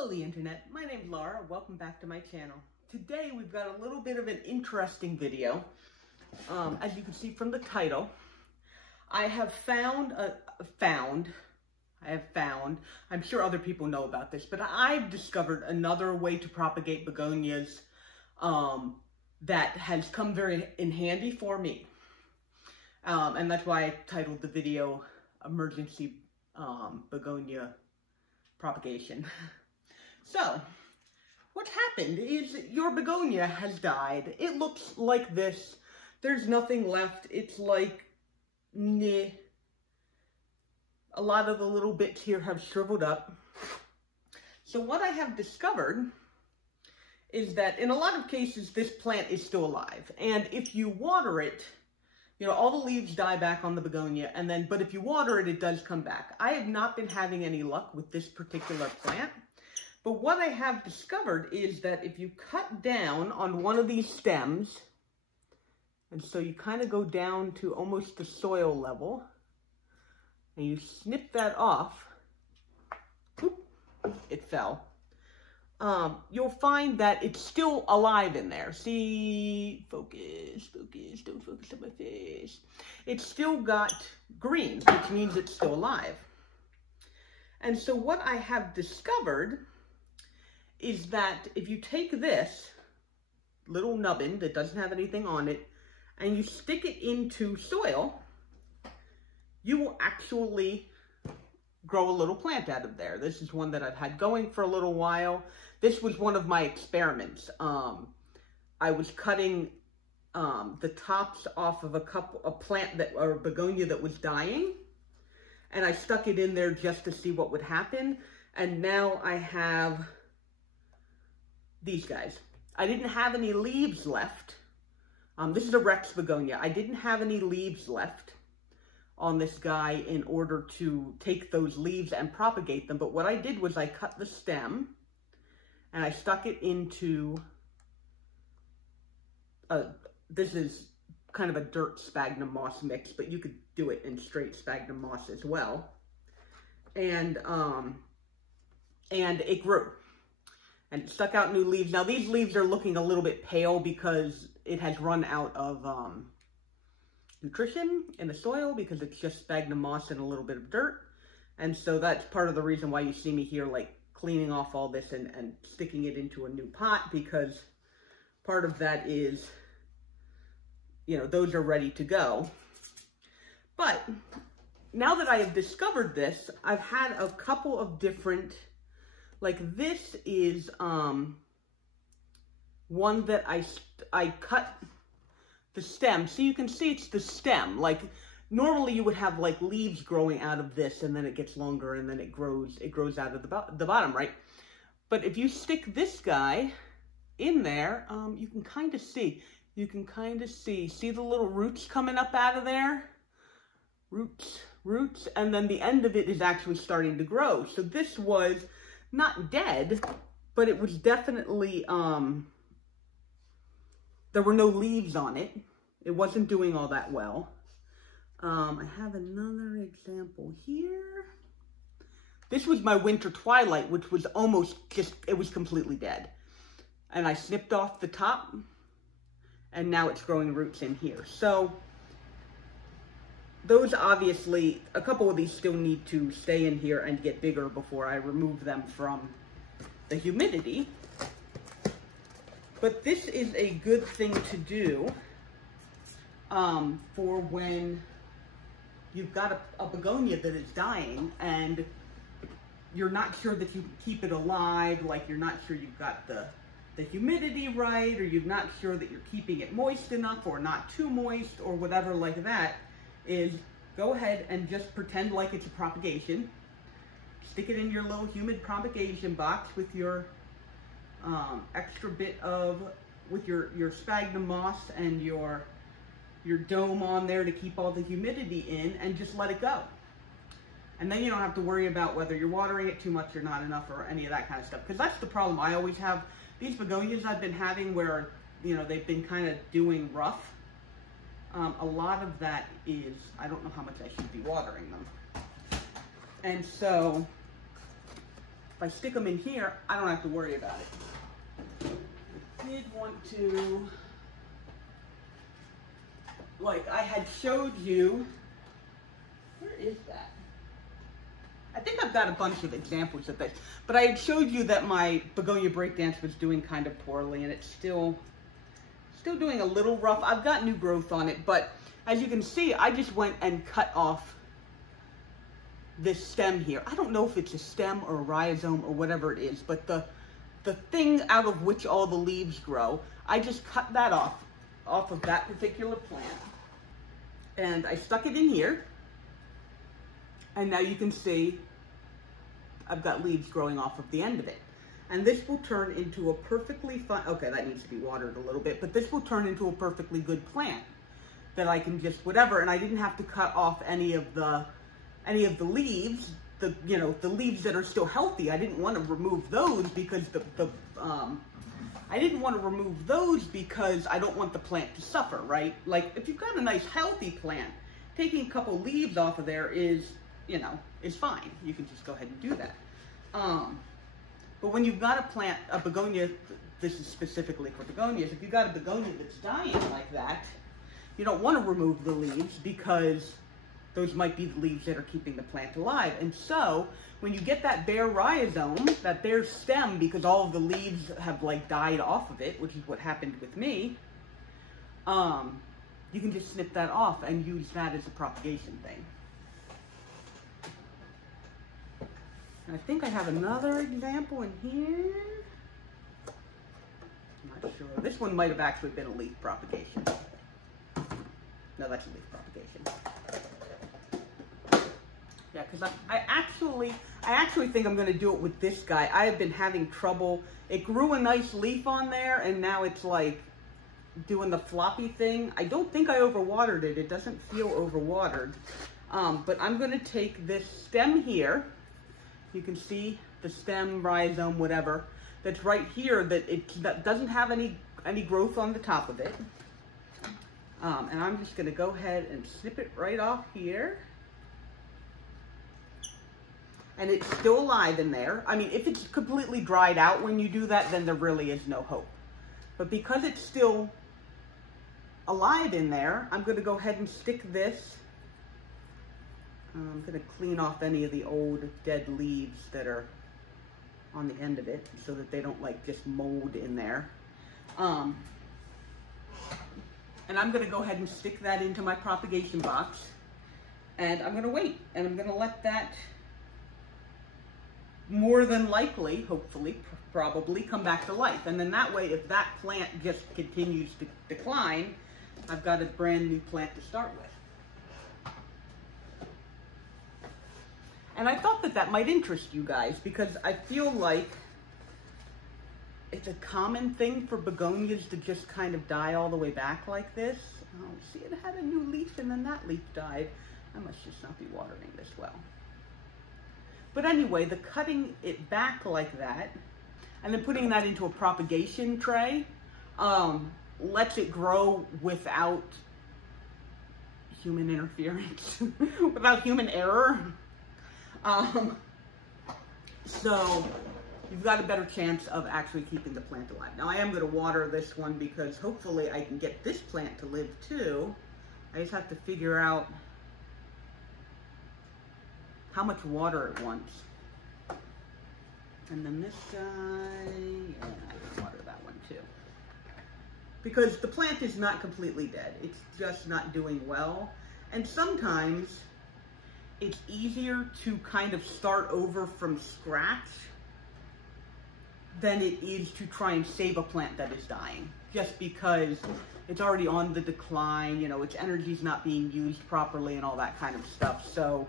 Hello, the internet. My name's Laura. Welcome back to my channel. Today we've got a little bit of an interesting video. As you can see from the title, I have found, I'm sure other people know about this, but I've discovered another way to propagate begonias that has come very in handy for me. And that's why I titled the video Emergency Begonia Propagation. So, what's happened is your begonia has died. It looks like this. There's nothing left. It's like, meh. A lot of the little bits here have shriveled up. So what I have discovered is that in a lot of cases, this plant is still alive. And if you water it, you know, all the leaves die back on the begonia, but if you water it, it does come back. I have not been having any luck with this particular plant. But what I have discovered is that if you cut down on one of these stems, and so you kind of go down to almost the soil level, and you snip that off, whoop, it fell. You'll find that it's still alive in there. See, focus, don't focus on my face. It's still got green, which means it's still alive. And so what I have discovered is that if you take this little nubbin that doesn't have anything on it, and you stick it into soil, you will actually grow a little plant out of there. This is one that I've had going for a little while. This was one of my experiments. I was cutting the tops off of a begonia that was dying, and I stuck it in there just to see what would happen. And now I have these guys. I didn't have any leaves left. This is a Rex begonia. I didn't have any leaves left on this guy in order to take those leaves and propagate them. But what I did was I cut the stem and I stuck it into, this is kind of a dirt sphagnum moss mix, but you could do it in straight sphagnum moss as well. And it grew. And it stuck out new leaves. Now these leaves are looking a little bit pale because it has run out of nutrition in the soil because it's just sphagnum moss and a little bit of dirt. And so that's part of the reason why you see me here like cleaning off all this and sticking it into a new pot, because part of that is, you know, those are ready to go. But now that I have discovered this, I've had a couple of different, like this is one that I cut the stem. So you can see it's the stem. Like normally you would have like leaves growing out of this, and then it gets longer and then it grows out of the bottom, right? But if you stick this guy in there, you can kind of see. See the little roots coming up out of there? Roots, and then the end of it is actually starting to grow. So this was not dead, but it was definitely, there were no leaves on it. It wasn't doing all that well. I have another example here. This was my winter twilight, which was almost just, it was completely dead. And I snipped off the top, and now it's growing roots in here. So those obviously, a couple of these still need to stay in here and get bigger before I remove them from the humidity. But this is a good thing to do for when you've got a begonia that is dying and you're not sure that you can keep it alive, like you're not sure you've got the humidity right, or you're not sure that you're keeping it moist enough or not too moist or whatever like that, is go ahead and just pretend like it's a propagation. Stick it in your little humid propagation box with your extra bit of, with your sphagnum moss and your dome on there to keep all the humidity in, and just let it go. And then you don't have to worry about whether you're watering it too much or not enough or any of that kind of stuff. Because that's the problem I always have. These begonias I've been having where, you know, they've been kind of doing rough. A lot of that is, I don't know how much I should be watering them. And so if I stick them in here, I don't have to worry about it. I did want to, like I had showed you, where is that? I think I've got a bunch of examples of this, but I had showed you that my begonia breakdance was doing kind of poorly, and it's still doing a little rough. I've got new growth on it, but as you can see, I just went and cut off this stem here. I don't know if it's a stem or a rhizome or whatever it is, but the thing out of which all the leaves grow, I just cut that off of that particular plant, and I stuck it in here, and now you can see I've got leaves growing off of the end of it. And this will turn into a perfectly fine, okay, that needs to be watered a little bit, but this will turn into a perfectly good plant that I can just whatever, and I didn't have to cut off any of the leaves, the leaves that are still healthy. I didn't want to remove those because I didn't want to remove those because I don't want the plant to suffer, right? Like if you've got a nice healthy plant, taking a couple leaves off of there is fine. You can just go ahead and do that. But when you've got a plant, a begonia, this is specifically for begonias, if you've got a begonia that's dying like that, you don't want to remove the leaves because those might be the leaves that are keeping the plant alive. And so when you get that bare rhizome, that bare stem, because all of the leaves have like died off of it, which is what happened with me, you can just snip that off and use that as a propagation thing. I think I have another example in here. I'm not sure. This one might have actually been a leaf propagation. No, that's a leaf propagation. Yeah, because I actually think I'm going to do it with this guy. I have been having trouble. It grew a nice leaf on there, and now it's like doing the floppy thing. I don't think I overwatered it. It doesn't feel overwatered. But I'm going to take this stem here. You can see the stem, rhizome, whatever, that's right here that doesn't have any growth on the top of it. And I'm just gonna go ahead and snip it right off here. And it's still alive in there. I mean, if it's completely dried out when you do that, then there really is no hope. But because it's still alive in there, I'm gonna go ahead and stick this. I'm going to clean off any of the old dead leaves that are on the end of it so that they don't like just mold in there. And I'm going to go ahead and stick that into my propagation box, and I'm going to wait, and I'm going to let that more than likely, hopefully, probably come back to life. And then that way, if that plant just continues to decline, I've got a brand new plant to start with. And I thought that might interest you guys because I feel like it's a common thing for begonias to just kind of die all the way back like this. Oh, see, it had a new leaf and then that leaf died. I must just not be watering this well. But anyway, the cutting it back like that and then putting that into a propagation tray lets it grow without human interference, without human error. So you've got a better chance of actually keeping the plant alive. Now I am going to water this one because hopefully I can get this plant to live too. I just have to figure out how much water it wants. And then this guy, yeah, I can water that one too. Because the plant is not completely dead. It's just not doing well. And sometimes it's easier to kind of start over from scratch than it is to try and save a plant that is dying. Just because it's already on the decline, its energy's not being used properly and all that kind of stuff. So,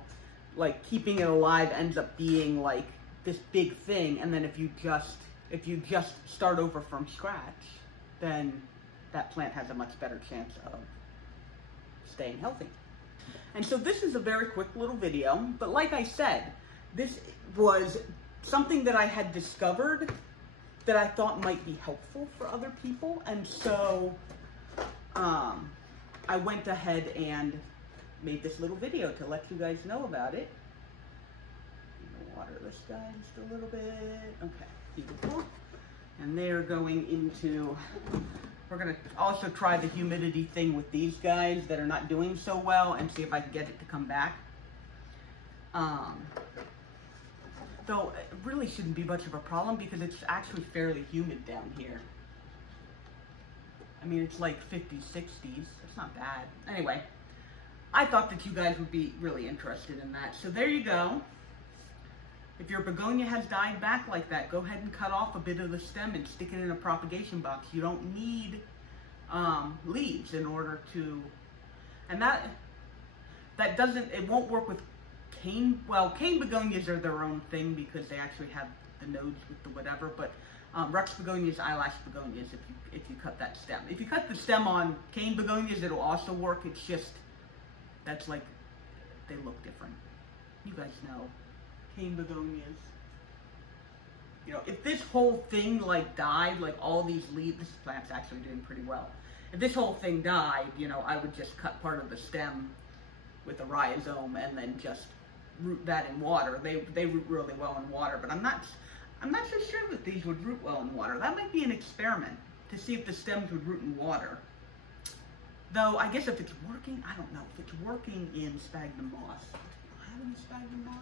like, keeping it alive ends up being like this big thing. And then if you just start over from scratch, then that plant has a much better chance of staying healthy. And so this is a very quick little video, but like I said, this was something that I had discovered that I thought might be helpful for other people. And so I went ahead and made this little video to let you guys know about it. water this guy just a little bit. Okay, beautiful. And they're going into, we're gonna also try the humidity thing with these guys that are not doing so well and see if I can get it to come back. Though it really shouldn't be much of a problem because it's actually fairly humid down here. I mean, it's like 50s, 60s. It's not bad. Anyway, I thought that you guys would be really interested in that. So there you go. If your begonia has died back like that, go ahead and cut off a bit of the stem and stick it in a propagation box. You don't need leaves in order to, and that doesn't, it won't work with cane. Well, cane begonias are their own thing because they actually have the nodes with the whatever, but Rex begonias, eyelash begonias, if you cut that stem. If you cut the stem on cane begonias, it'll also work. It's just, that's like, they look different. You guys know. Cane begonias. You know, if this whole thing like died, like all these leaves, this plant's actually doing pretty well. If this whole thing died, you know, I would just cut part of the stem with a rhizome and then just root that in water. They root really well in water, but I'm not so sure that these would root well in water. That might be an experiment to see if the stems would root in water. Though I guess if it's working, I don't know. If it's working in sphagnum moss. Do I have any sphagnum moss?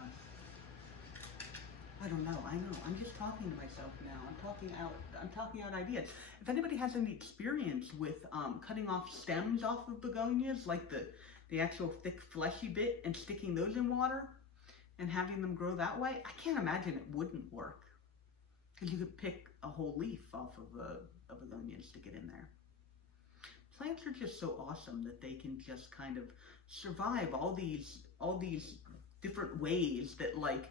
I don't know. I know. I'm just talking to myself now. I'm talking out ideas. If anybody has any experience with cutting off stems off of begonias, like the actual thick fleshy bit, and sticking those in water and having them grow that way, I can't imagine it wouldn't work. Because you could pick a whole leaf off of a begonia and stick it in there. Plants are just so awesome that they can just kind of survive all these different ways that, like,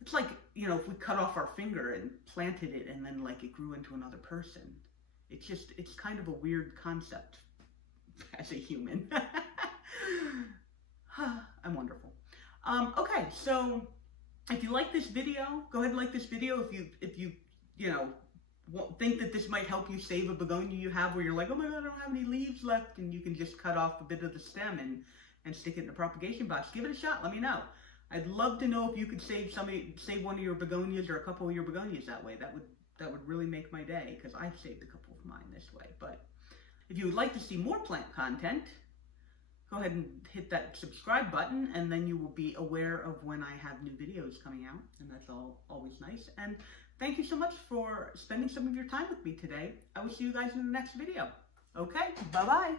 it's like, you know, if we cut off our finger and planted it and then like it grew into another person. It's kind of a weird concept as a human. I'm wonderful. Okay, so if you like this video, go ahead and like this video. If you know, think that this might help you save a begonia you have where you're like, oh my God, I don't have any leaves left, and you can just cut off a bit of the stem and stick it in a propagation box. Give it a shot. Let me know. I'd love to know if you could save one of your begonias or a couple of your begonias that way. That would really make my day, because I've saved a couple of mine this way. But if you would like to see more plant content, go ahead and hit that subscribe button, and then you will be aware of when I have new videos coming out, and that's always nice. And thank you so much for spending some of your time with me today. I will see you guys in the next video. Okay, bye-bye.